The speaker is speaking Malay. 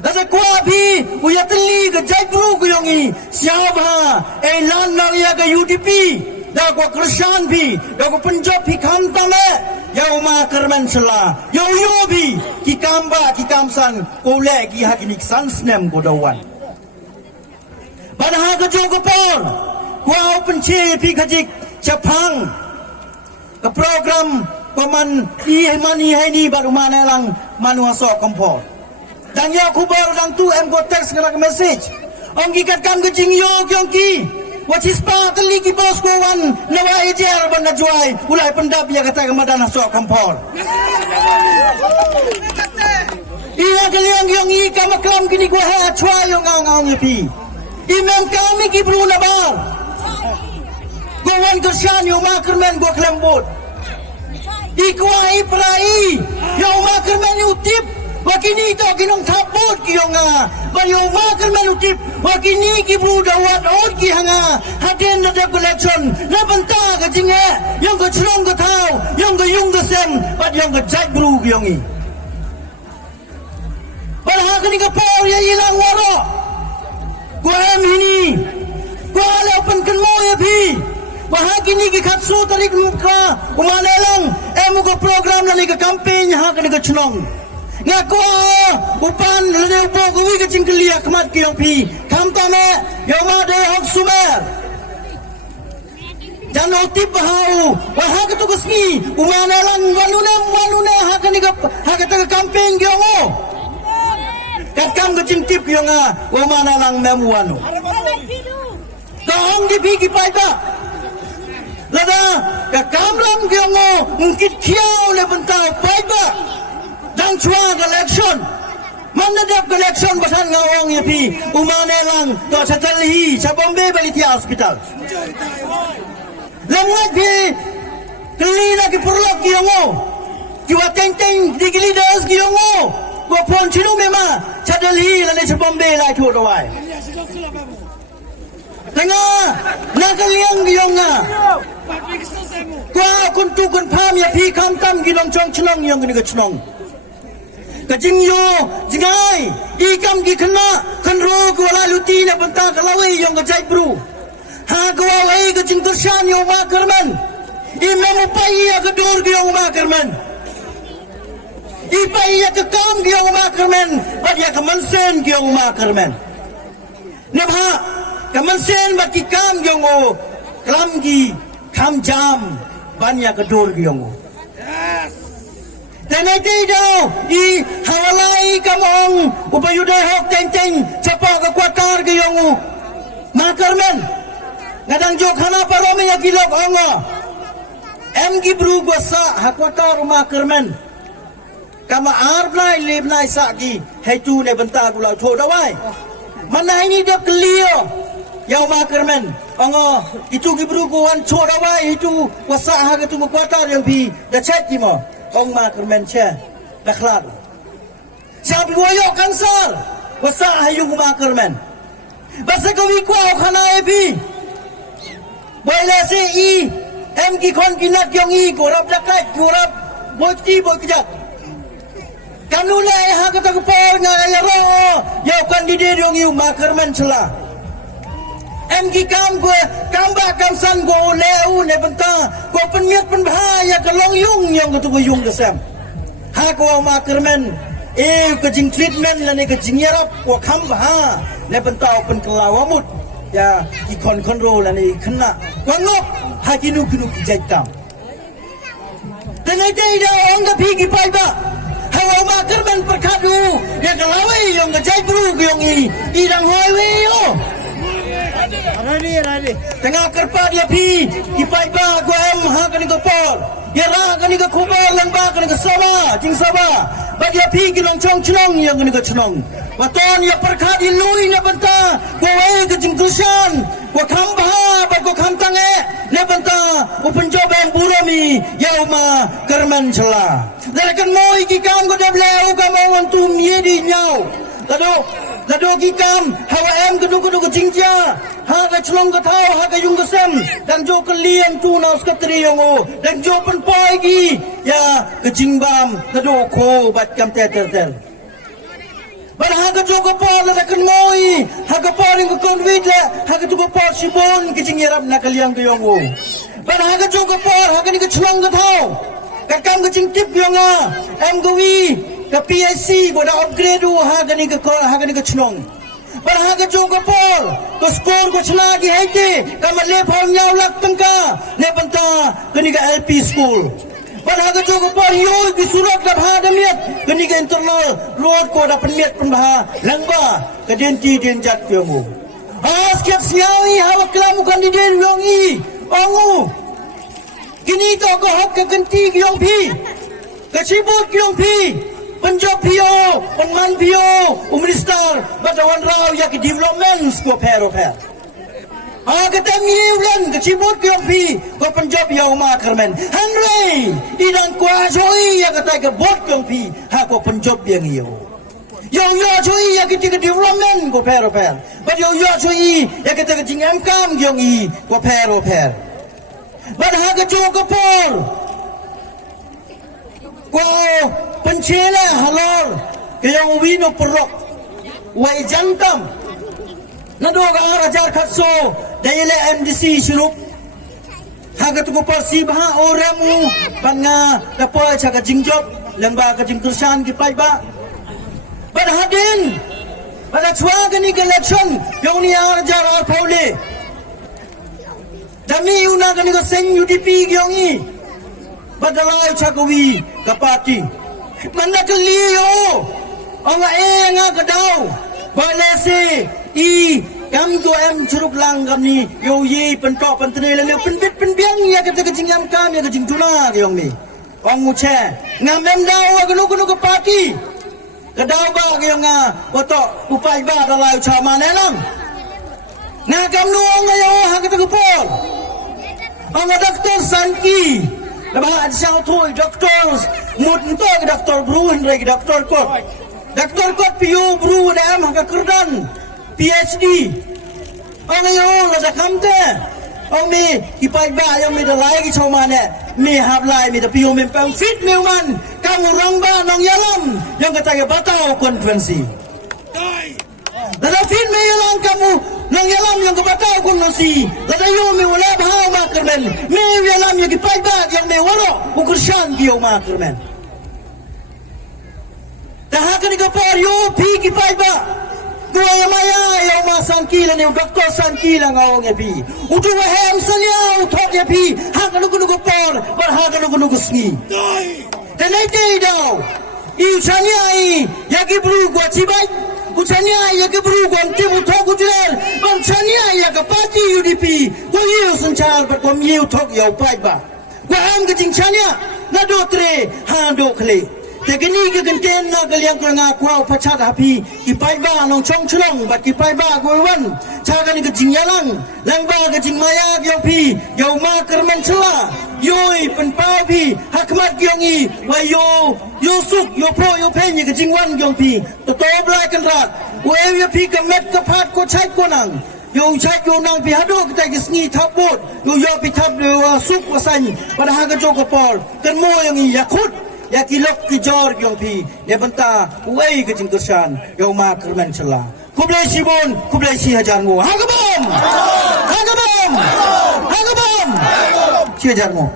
Lada kuah bi uya teli ke jai bru ku yongi siapa lan na ya ke UDP da ko Krishan bi da ko Punjab bi kham tame ya uma kerman sela yo bi ki kamba ki kamsan ko le ki hakinik sansnem ko dawan pada ha ke jo ko por ko open che bi khajik chapang ke program paman i mani hai ni baru mana lang manua so kompor dan ya kubar dan tu em go text kena message onggi kat kam ke jingyo kyongki what is pa tali ki bos ko wan nawa ejer ban najwai ulai pendap ya kata ke madana so kompor iya kalian yang i kam klam kini ko ha chwa yo ngang pi imam kami ki bru na bar go wan ko shan yo ma kermen go klembot ikwai prai yo ma kermen utip wakini to kinong tapot kiyonga bayo makal menutip wakini ki buda wat ot ki hanga haden na de collection na banta ka jinge yong ka chrong ka thau yong ka yung ka sem bat yong ka jai bru kiyongi bar ha kani ka por ya ilang waro ko em hini ko ala open kan mo ya phi bahagini ki khatsu tarik ka umane lang emu ko program na ni ka campaign ha kani ka chnong ngaku upan lene upo kuwi ke cingkelia kemat ki yong pi kam tame yong ma de hok sumer jan otip bahau wa ha ke tugas ni umane lang walune ha ke ta campaign ki yong kat kam ke cingtip ki yong wa mana lang memuanu ka ong di pi ki pai ba lada ka kam lam ki yong ngkit khiao le bentau pai ba dan chua election mana dap election basan ngawang ya pi umane lang to chatalhi chabombe baliti hospital lamngat pi kli na ki purlok ki yongo kiwa teng digili das ki yongo ko pon chinu mema chatalhi lane chabombe lai thu dawai tengah nakaliang ki yonga kwa kun tu kun pham ya pi kam tam ki long chong chnong yong ni ka chnong kajing yo jingai ikam ki khna khanro ko la luti na banta kalawi yong ka jai bru ha ko lai ka jing turshan yo ma karman imam upai ya ka dur ki yong ma karman ipai ya ka kam ki yong ma karman bad ya ka mansen ki yong ma karman ne bha ka mansen ba ki kam yong o klam ki kham jam ban ya ka dur ki yong o tenai tidau I hawalai kamong upayuday hok teng capa ka kwatar ke yongu makarmen ngadang jok hana parome ya kilok ongo em gi bru gwasa hakwatar makarmen kama arblai lebnai sa gi hetu ne benta gula thodawai mana ini dia clear yau makarmen ongo itu gi bru gwan thodawai itu wasa ha ka tu kwatar yang bi da chat gi mo ong ma kermen che daklar siap goyo kansar wasa hayu ma kermen basa ko wi kwa khana ebi boile se I em ki khon kinat yong I korap dakai korap boti bokjat kanula ha ka ta ko na ya ro yo candidate yong I ma kermen chla em ki kam ko kamba kam san go leu ne benta ko penmiat penbha ya ka long yung yang ko tu yung ka sam ha ko ma kermen ke jing treatment la ne ka jing yarap ko kham ha ne benta pen kelawamut ya ki kon ro la ne khna ko ngop ha ki nu ki jai tam tenai dei da ong da pi ki pai ba ha ma kermen perkhadu ya ka lawai yung ka jai bru ko yung I dang hoi we yo Radi. Tengah kerpa dia pi, kipai ba gua em ha kani ko por. Ya ra kani ko kubar lang ba kani ko sawa, jing sawa. Ba dia pi ki long chong chnong yang kani ko chnong. Waton ya perkha di lui na banta, gua wei ke jing tushan. Gua kham ba ba gua kham tange. Na banta upen jobang burami ya uma kerman chla. Dalakan moi ki kam ko dableu ka mawon tu mie di nyau. Lado ki kam hawa em kedu jingja ha ka chlong ka thau ha ka yung ka sem dan jo ka lian tu na ska tri yongo dan jo pen poi gi ya ka jingbam lado ko bat kam tel Pada haga joga por la kan moi, haga por ing konvit la, haga tu por sibon ke jingerap na kaliang ke yongo. Pada haga joga por, haga ni ke chuang ke thau. Kakam ke jing tip yonga, MGW ke PSC boda upgrade haga ni ke chunong. Pada haga joga por, ke skor ko chla gi haite, kamat le phang nyau lak tangka, le banta ke ni ke LP school. Pada haga joga por yo di surat dah bha damiat, ke ni ke internal road ko dah penmiat penbha langba ke denti denjat yomu. Askiat siawi hawa kelamu kandiden yongi, ongu. Kini to ko hak ke kenti yong pi, ke sibut yong pi, penjob pio, penman pio, minister batawan rau ya ke developments ko pero. Kita miulan ke sibut yong pi, ko penjob yong ma kermen. Hanrei, idang kuasoi ya kata ke bot yong pi, ha ko penjob yang iyo. Yo chui ya kita ke development ko pero. But yo chui ya kita ke jingam kam yong i ko pero. But haga joga por, ko pencela halor ke yang wino perok, wai jantam. Nadoga arajar katso dayele MDC sirup. Haga tu ko por sibha oramu panga dapoy chaga jingjob lembah ke jingkursan ki paiba. But hadin, pada chua ke ni ke election yang ni arajar ar paule. Dami una kan ko sen UDP gyongi badalai chakawi ka party manakaliyo anga nga kadaw balese I kam do em churuk lang gamni yo ye pentok pentene le penbit penbiang ya kata kejingam kam ya kejing tuna gyong mi ong uche ngamem daw agunu ka party kadaw ba gyong nga oto upai ba dalai chama nenang na kam no nga yo ha kata ko por. Ang doktor Sanki, lepas siang tu doktor mutto ke doktor Bruin lagi doktor kot piu Bru dem hak kerdan PhD. Ang ayo la kamte. Ang mi ipai ba yang mi dalai ki choma ne mi hab lai mi da piu mi pang fit mi man kamu rong ba nong yalam yang kata ke batau konferensi. Lada fit mi yalam kamu nang yalam yang kebatau konferensi. Lada yo mi wala bahau ma kermen. Mi yalam yang ipai ba yang mi walo ukursan kiyo ma kermen. Dah kan ke por yo pi ipai ba. Dua maya yo ma sangkila ni doktor sangkila ngawang ya pi. Utu wa hem sanya utok ya pi. Ha kan ku por bar ha kan ku sngi. Tenai dei daw. Iu sanya ai ya ki bru gua cibai. Kucanya ya ke bru gua timu tok ujar. Ban sanya ya ke parti UDP. Ko yu sanchal bar kom yu tok yo pai ba. Gua am ke jing sanya na do tre ha do kle. Tekini ke genten na kaliang kuranga kwau pachat hapi ipai ba nong chong chulong bat ipai ba goiwan chaga ni ke jingyalang lang ba ke jing maya gyong pi yo ma kermen chla yoi pen pa pi hakmat gyong i wa yo suk yo pro yo pen ni ke jingwan gyong pi to blai kan rat we yo pi ke met ke phat ko chai ko nang yo chai yo nang pi hado ke tai ke sngi thapot yo pi thap yo suk wasan pada haga joko por kan mo yang i yakut ya kilok kijor gyong pi ne banta wei ke jingkursan yo ma kermen chla kublai sibon kublai si hajar ngo hagabom si hajar ngo